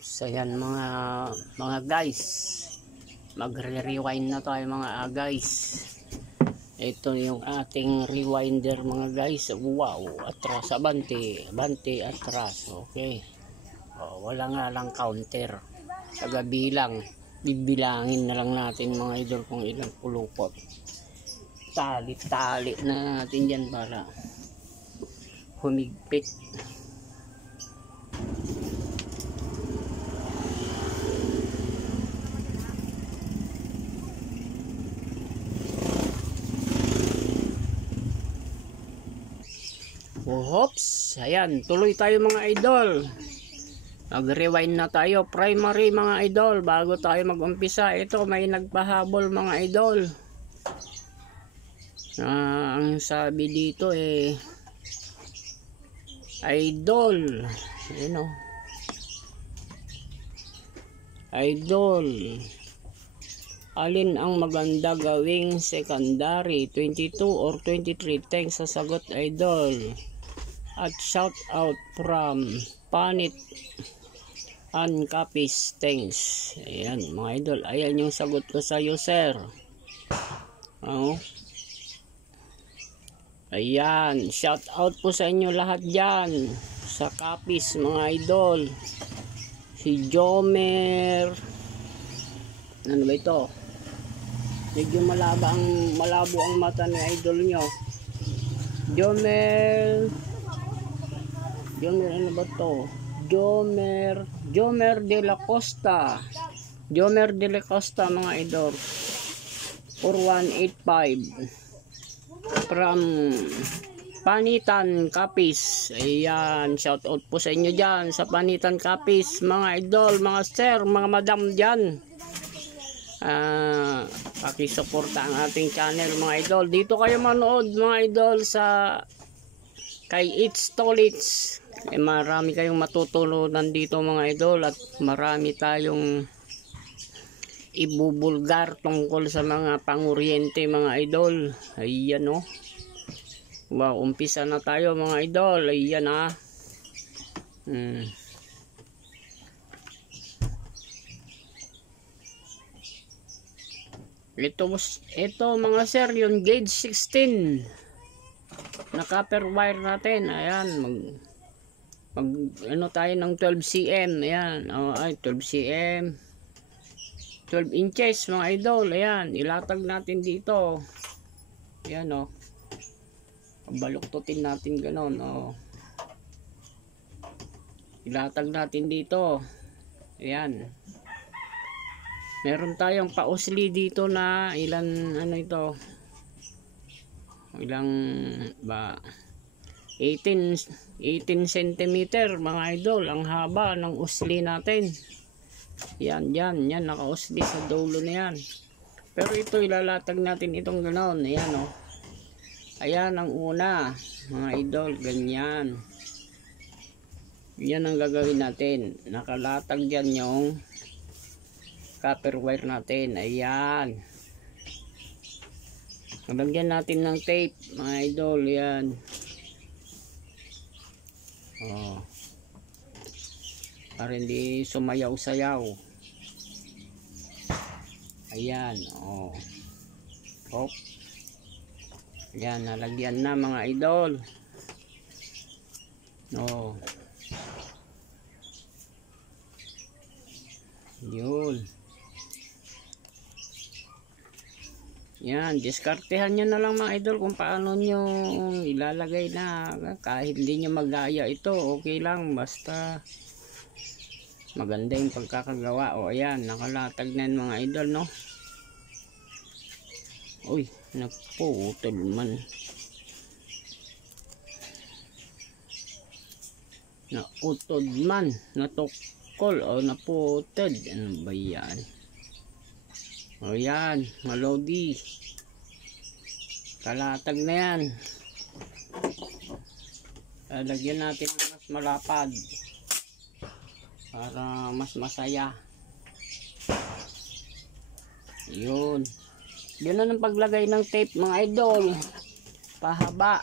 So yan mga guys, magre-rewind na tayo mga guys. Ito yung ating rewinder mga guys. Wow, atras, abante atras. Okay, wala nga lang counter sa gabi lang. Bibilangin na lang natin mga idol kung ilang pulupot. Tali na natin yan para humigpit. Hops, ayan, tuloy tayo mga idol. Mag-rewind na tayo, primary mga idol, bago tayo mag-umpisa. Ito may nagpahabol mga idol. Ang sabi dito idol, you know, idol, alin ang maganda gawing secondary, 22 or 23? Thanks sa sagot idol. At shout out from Panit and Kapis, thanks. Ayan mga idol, ayan yung sagot ko sa iyo sir. Ayan, shout out po sa inyo lahat dyan sa Kapis mga idol. Si Jomer, ano ba ito? Medyo malabo ang mata ni idol nyo. Jomer, ano ba to? Jomer de la Costa. Jomer de la Costa mga idol. 4185 from Panitan Kapis. Ayan, shout out po sa inyo dyan sa Panitan Kapis mga idol, mga sir, mga madam dyan. Pakisuporta ang ating channel mga idol. Dito kayo manood mga idol sa kay It's Tolits. Marami kayong matutunan dito mga idol, at marami tayong ibubulgar tungkol sa mga panguryente mga idol. Ayan o. Wow, umpisa na tayo mga idol. Ayan Ito mga sir, yung gauge 16 na copper wire natin. Ayan, ano tayo ng 12 cm. Ayan, 12 cm, 12 inches mga idol. Ayan, ilatag natin dito. Ayan baluktutin natin ganon. Ilatag natin dito. Ayan, meron tayong pausli dito na ilan, ano ito, ilang ba, 18 cm mga idol ang haba ng usli natin. Yan nakausli sa dulo na yan. Pero ito ilalatag natin itong ganon. Ayan ayan ang una mga idol, ganyan. Yan ang gagawin natin. Nakalatag dyan yung copper wire natin. Ayan, lagyan natin ng tape mga idol. Yan, para hindi sumayaw-sayaw. Ayan, yan, nalagyan na mga idol. Yun. Yan, diskartehan nyo na lang mga idol kung paano nyo ilalagay na. Kahit hindi nyo magaya ito, okay lang, basta maganda yung pagkakagawa. Ayan, nakalatag na yan mga idol, no? Uy, naputol man. Nautod man, natukol o naputod. Ano ba yan? Ayan, malodi. Kalatag na yan. Lagyan natin ng mas malapad para mas masaya. Yun. Yun na ng paglagay ng tape mga idol. Pahaba.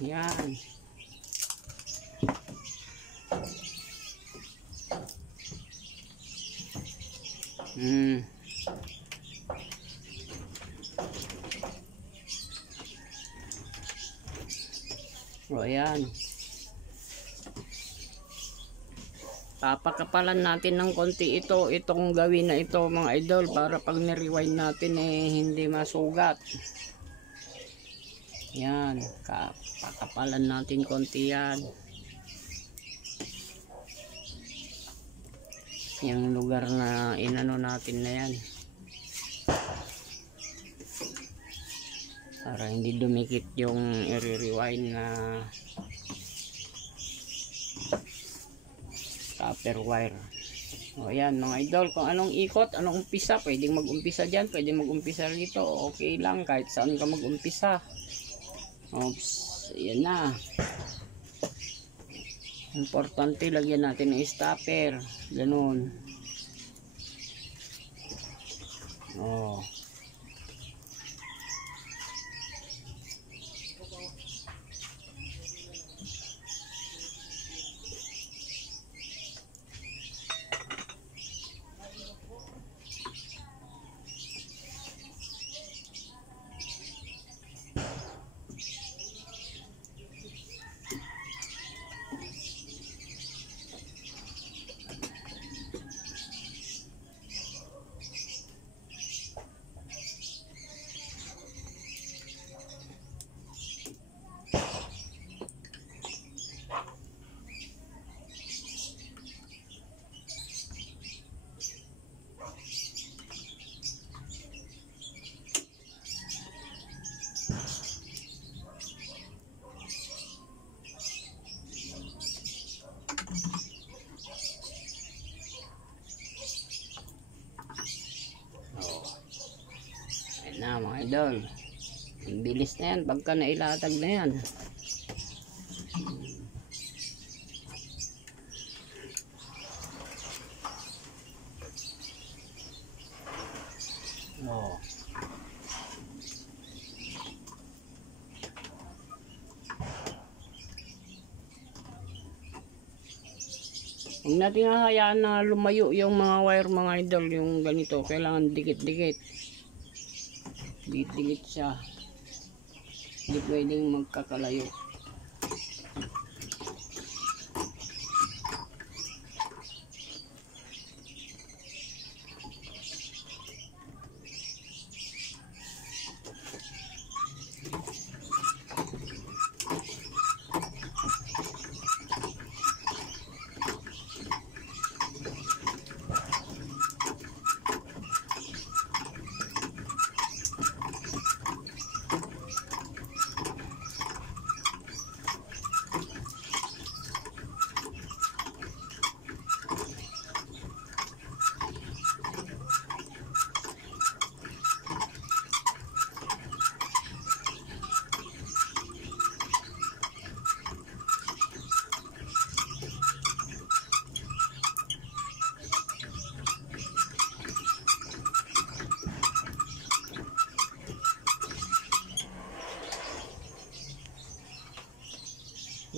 Yan. O ayan. Papakapalan natin ng konti itong gawin na ito mga idol, para pag ni-rewind natin hindi masugat. Yan, pakapalan natin konti yan. Yung lugar na inano natin na yan, para hindi dumikit yung i-rewind na copper wire. O yan mga idol, kung anong ikot, anong umpisa, pwedeng mag-umpisa dyan, pwedeng mag-umpisa rito, okay lang, kahit saan ka mag-umpisa. Oops, yan na. Importante, lagyan natin ng stopper, ganun. Oh. Na mga idol, ang bilis na yan pagka nailatag na yan. Oh. Huwag natin hahayaan na lumayo yung mga wire mga idol, yung ganito, kailangan dikit-dikit. Dikit siya, hindi pwedeng magkakalayo.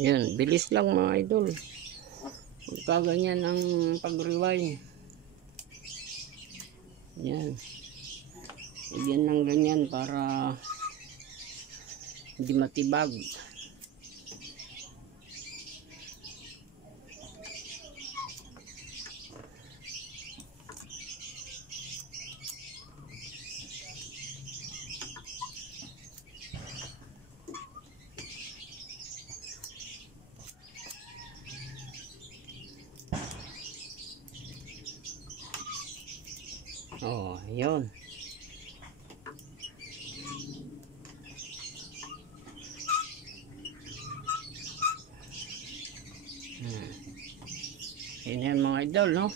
Yan, bilis lang mga idol. Pagka ganyan ang pag-rewind. Yan. Yan ng ganyan para hindi matibag. Oh, yun. Yan mga idol, no?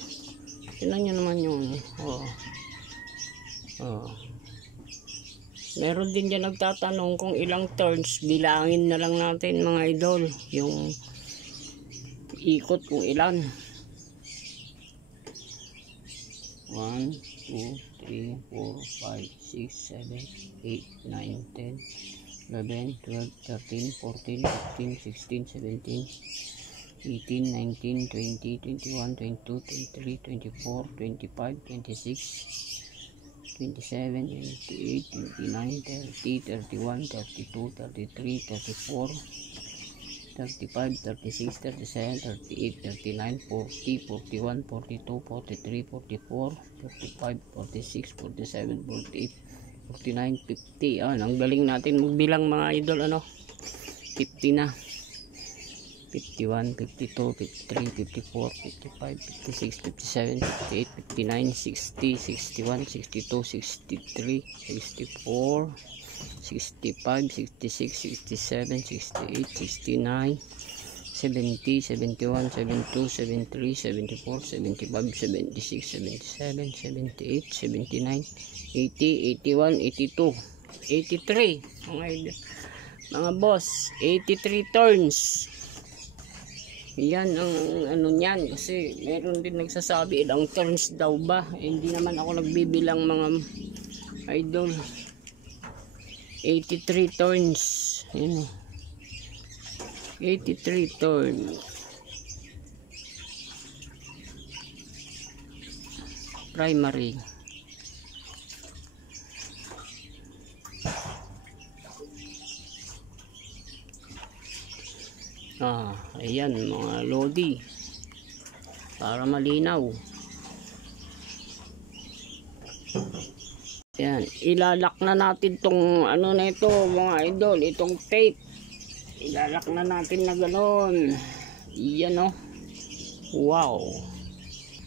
Tingnan nyo naman yung meron din dyan nagtatanong kung ilang turns. Bilangin na lang natin mga idol yung ikot kung ilan. 1, 2, 3, 4, 5, 6, 7, 8, 9, 10, 11, 12, 13, 14, 15, 16, 17, 18, 19, 20, 21, 22, 23, 24, 25, 26, 27, 28, 29, 30, 31, 32, 33, 34, 35, 36, 37, 38, 39, 40, 41, 42, 43, 44, 45, 46, 47, 48, 49, 50. Ang galing natin magbilang mga idol, 50 na. 51, 52, 53, 54, 55, 56, 57, 58, 59, 60, 61, 62, 63, 64, 65, 66, 67, 68, 69, 70, 71, 72, 73, 74, 75, 76, 77, 78, 79, 80, 81, 82, 83 mga boss, 83 turns. Yan ang niyan, kasi meron din nagsasabi ilang turns daw ba. Hindi naman ako nagbibilang mga idol. 83 turns. Yan, 83 turns. Primary. Ayan mga lodi, para malinaw. Ayan, ilalak na natin tong na ito mga idol, itong tape. Ilalak na natin na gano'n. Yan wow.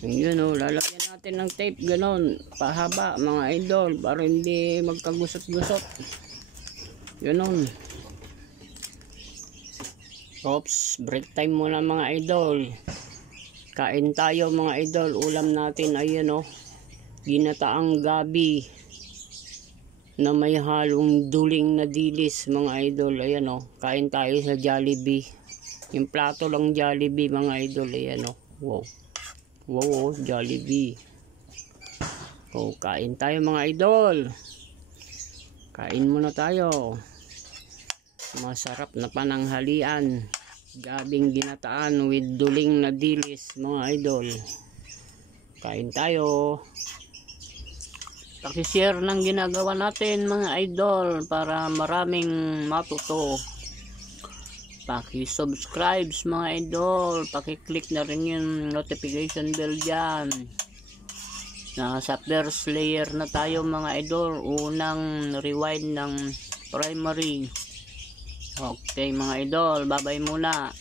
Yun lalagyan natin ng tape gano'n, pahaba mga idol, para hindi magkagusot-gusot. Gano'n. Oops, break time muna mga idol. Kain tayo mga idol. Ulam natin ay ginataang gabi na may halong duling na dilis mga idol. Ayan kain tayo sa Jollibee. Yung plato lang Jollibee mga idol. Ayan wow. Wow, Jollibee. Kain tayo mga idol. Kain muna tayo. Masarap na pananghalian, gabing ginataan with duling na dilis mga idol. Kain tayo. Paki-share ng ginagawa natin mga idol para maraming matuto. Paki-subscribe mga idol, paki-click na rin yung notification bell dyan. Nasa first layer na tayo mga idol, unang rewind ng primary. Okay mga idol, bye bye muna.